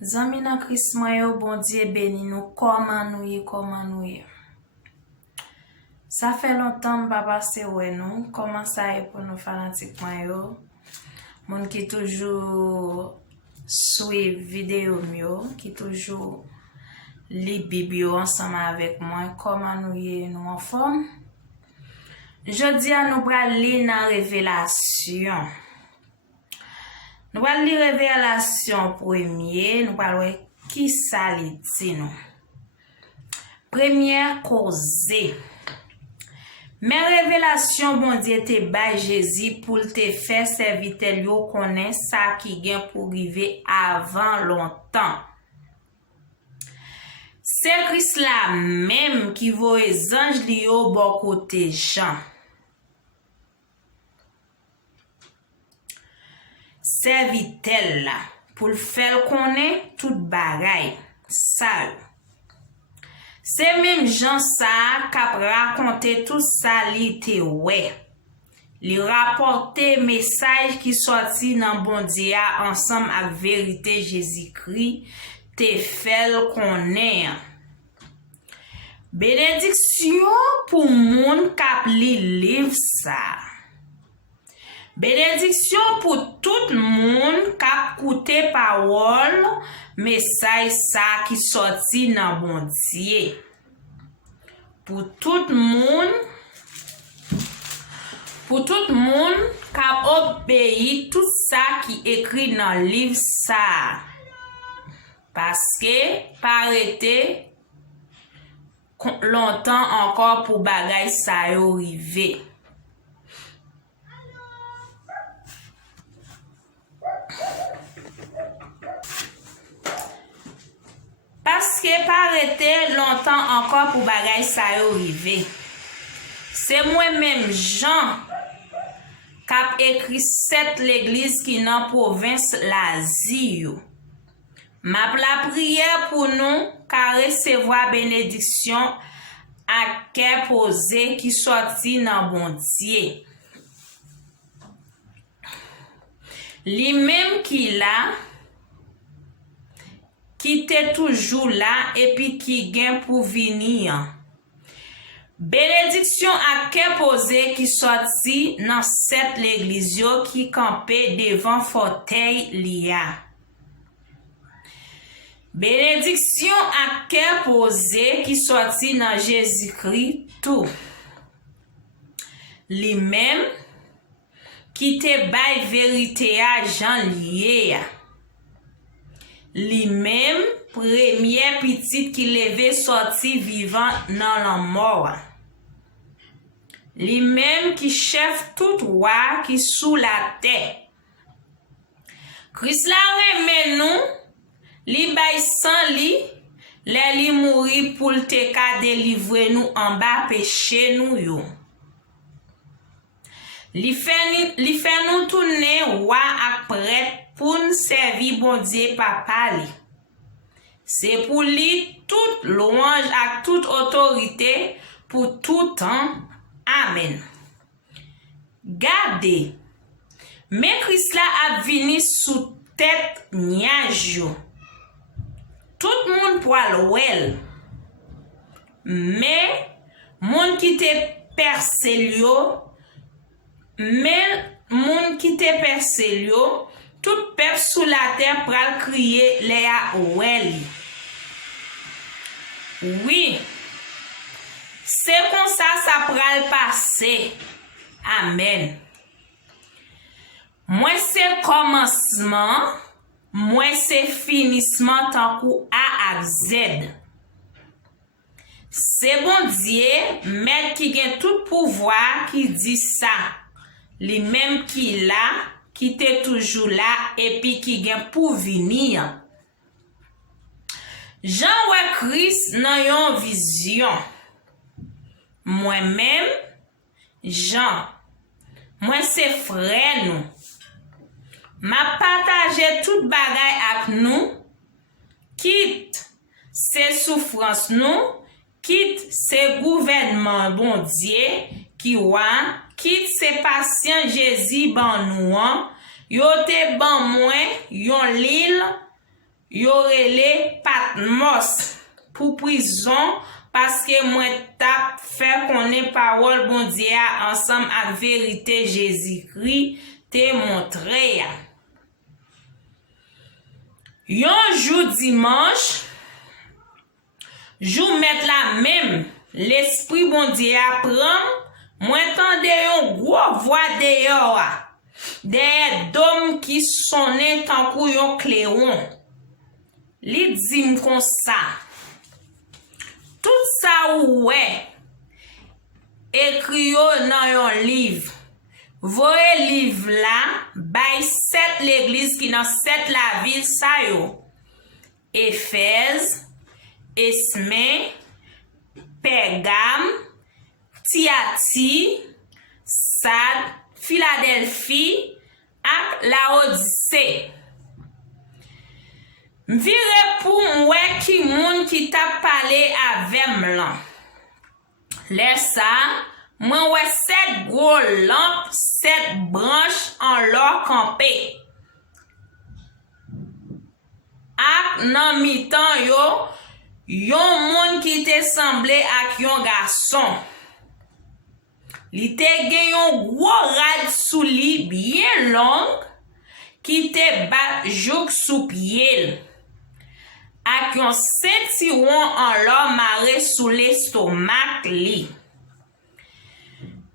Zami nan Christmas yo, bon Dieu béni nous, comment nous y. Ça fait longtemps que papa c'est ouais nous, comment ça est pour nous fanatiquement yo. Moun qui toujours suivent vidéo yo, qui toujours lit Bible ensemble avec moi, comment nous y nous en forme. Je dis à nous pral lire dans Révélation. Nous allons lire Révélation premier, nous allons qui ça li dit nous. Première cause. Mais révélation bon Dieu te ba Jésus pour te faire serviteur yo connaît ça qui gen pour arriver avant longtemps. C'est Christ là même qui voit les anges li yo bon côté Jean. Servitel là pour le faire connaître tout bagay ça. C'est même Jean ça qui raconté tout ça li te ouais. Li rapporter message qui sorti dans bon Dieu ensemble avec vérité Jésus-Christ te fait connaître. Bénédiction pour moun k'ap li livre ça. Bénédiction pour tout le monde qui a écouté parole, message ça qui sorti dans bon Dieu. Pour tout le monde qui a obéi tout ça qui écrit dans le livre ça. Parce que parete longtemps encore pour bagay ça yo rive. Parce que parete longtemps encore pour bagay sa yo rive. C'est moi-même Jean qui écrit 7 l'église qui dans province l'Asie. M'a la prière pour nous car recevoir bénédiction à cœur posé qui sorti dans bon Dieu. Li même qui là qui t'est toujours là et puis qui gagne pour venir. Bénédiction à cœur posé qui sorti dans cette l'église qui campait devant fauteuil lia. Bénédiction à cœur posé qui sorti dans Jésus-Christ tout. Lui-même qui te bail vérité à Jean lié. Lui-même première petite qui levait sorti vivant dans la mort. Lui-même qui chef tout roi qui sous la terre. Christ la remet nous, li bay sans li, li mouri pour te ka délivrer nous en bas péché nous yo. Li fait nous tourner roi après pour nous servir bon Dieu papa li. C'est pour lui toute louange à toute autorité pour tout temps. Amen. Gardez. Mais Christ là a venu sous tête niage. Tout le monde pour l'ouel. Mais moun qui te perselio, tout peuple sous la terre pral crier Léa ouel. Oui. C'est comme ça pral passer. Amen. Moi c'est commencement, moi c'est finissement tant coup A à Z. C'est bon Dieu, maître qui gagne tout pouvoir qui dit ça. Les mêmes qui là, qui t'est toujours là et puis qui gagne pour venir. Jean ouais Christ nan yon vision. Moi-même, Jean, moi c'est frère nous. M'a partagé toute bagay avec nous. Quitte ces souffrances nous, quitte ces gouvernements bon Dieu qui wa, quitte ces patients Jésus ban nous, yo te ban moi yon l'île yo rele Patmos pour prison parce que moi t'a fait connaître parole bon Dieu ensemble avec vérité Jésus-Christ te montré. Yon jour dimanche, jou mettre la même, l'esprit bon Dieu apprend, moi tande yon gros voix dehors, des dômes qui sonnaient tant kou yon clairon. Li dim kon ça. Tout ça ouais, écrit yo dans yon livre. Voye livre là, bay 7 l'église qui dans 7 la ville sa yo. Éphèse, Esmé, Pergame, Tiati, Sade, Philadelphie ak Laodicée. M'vire pour m'wè ki moun ki t'a parlé avem lan. Laisse ça, moi wè 7 gros lampes, 7 branches en l'or campé. Ak nan mitan yo, yon moun ki te semblé ak yon garçon. Li te gen yon gros rad sou li bien long ki te bat jouk sou pied. Ak yon ceinturon en l'or maré sous l'estomac li.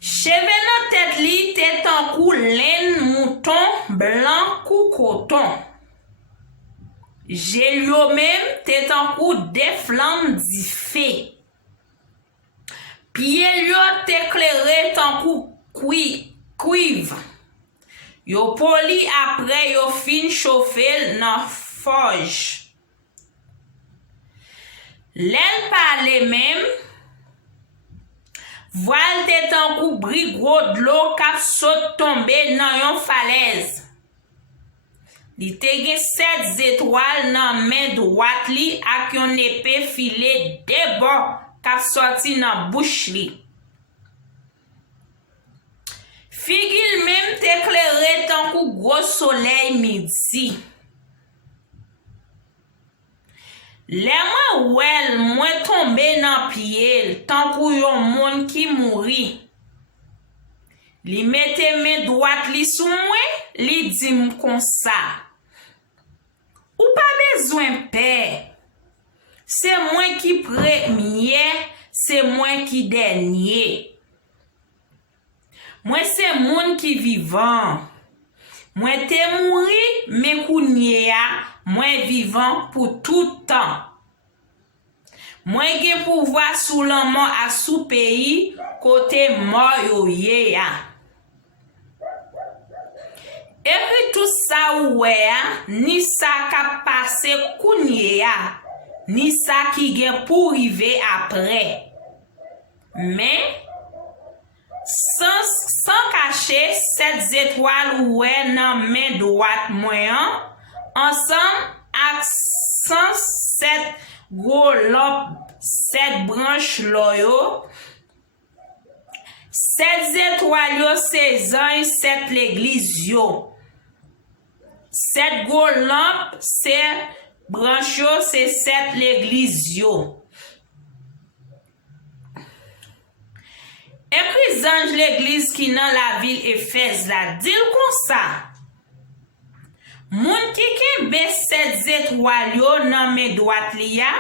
Cheve nan tête li te tan kou laine mouton blanc kou coton. Jelio même te tan kou des flammes di feu. Pied yo te éclairé tan kou cuivre. Yo poli après yo fin chauffer nan forge. L'elle parlait même, voile te tan kou brigro de l'eau kap saute tombe nan yon falaise. Li te gen 7 étoiles nan main droite li ak yon épée filé de bord kap sorti nan bouche li. Figil même te éclairé tan kou gros soleil midi. Le mwen tombe nan pied tan kou yon moun ki mouri. Li mette men droite li sou mwen, li dim kon sa. Ou pa bezwen pè. Se mwen ki premier, se mwen ki dernier. Mwen se moun ki vivant. Mwen te mouri, men kounye ya, mwen vivant pour tout temps. Mwen gen pouvoir sous l'anman a sous pays côté mort yo ye ya. Et puis tout ça ouwe ya, ni ça ka passe kounye ya, ni ça ki gen pour rive après. Mais sans cacher 7 étoiles ouwe nan main droite mwen ensemble ak 107 gros lampes, 7 branches loyo. 7 étoiles yo c'est zanj 7 l'église yo. 7 gros lampes, 7 branches yo c'est 7 l'église yo. Et puis zanj l'église qui dans la ville Éphèse la dil kon sa. Moun ki kenbe 7 étoiles yo nan men droite li ya,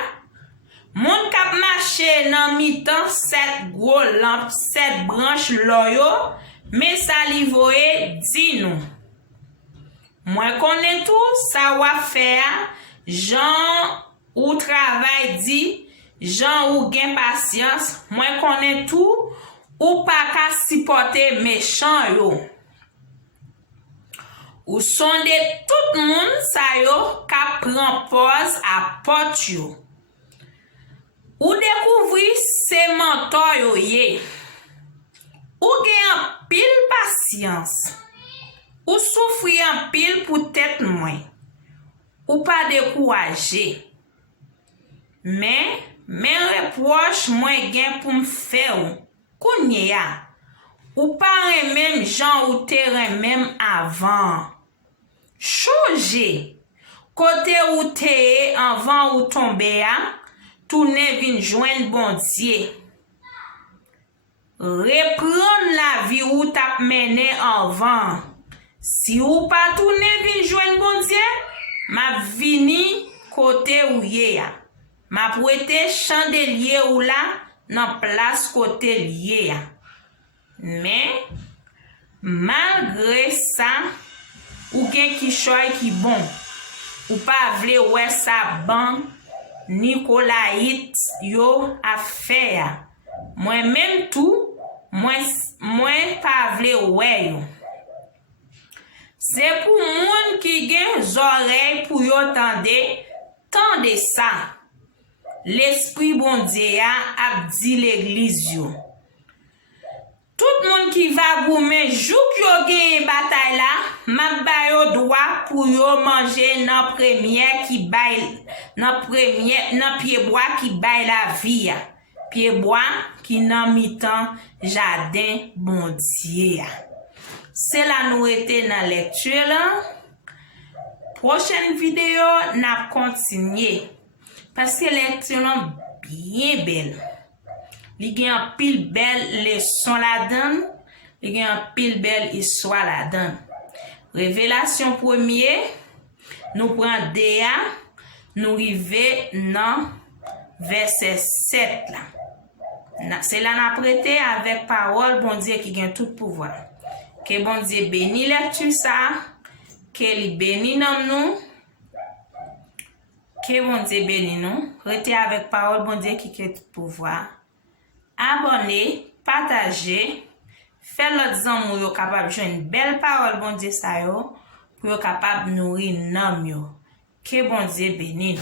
moun kap marche nan mitan 7 gros lampes, 7 branches loyo, mais sa li voye di nou. Mwen konnen tout sa wa fè, jan ou travail di, jan ou gen patience, mwen konnen tout ou pa ka supporter méchant yo. Ou sonde tout moun sa yo ka pran pose à porte yo. Ou découvri se mentor yo ye. Ou gen pile patience. Ou souffri en pile pour tête moins. Ou pas découragé. Mais reproche moins gen pour me faire kounye ya. Ou pas même gens ou terrain même avant. Changer Côté où t'es avant ou tomber, tourne vin joindre bon Dieu. Reprendre la vie ou t'a mené avant. Si ou pas tourne vin joindre bon Dieu, m'a vini côté où yé ya. M'a prêté chandelier ou là dans place côté lié ya. Mais malgré ça, ou gen qui choy qui bon. Ou pas vle ouais ça ban Nicolaït yo a faire. Moi même tout, moi pas vle ouais yo. C'est pour moun qui gen oreilles pour yo tande ça. L'esprit bon Dieu a dit l'église yo. Tout moun qui va goumen jouk yo gen bataille là, m'a ba yo droit pour yo manger nan première qui bail nan pied bois qui bail la vie. Pied bois qui nan mi-temps jardin bon Dieu. C'est la nous était dans lecture là. Prochaine vidéo n'a continuer parce que lecture là bien belle. Li gen un pile belle leçon la donne, li gen un pile belle histoire la donne. Révélation premier, nous prend DA, nous rive dans verset 7 là. C'est là n'a prêté avec parole bon Dieu qui gagne tout pouvoir. Que bon Dieu bénit lecture ça, que li bénit nous. Que bon Dieu bénit nous. Prêté avec parole bon Dieu qui gagne tout pouvoir. Abonnez, partagez, faites l'autre amour yo capable de une belle parole bon Dieu ça yo pour yo capable nourrir nam yo. Que bon Dieu bénisse.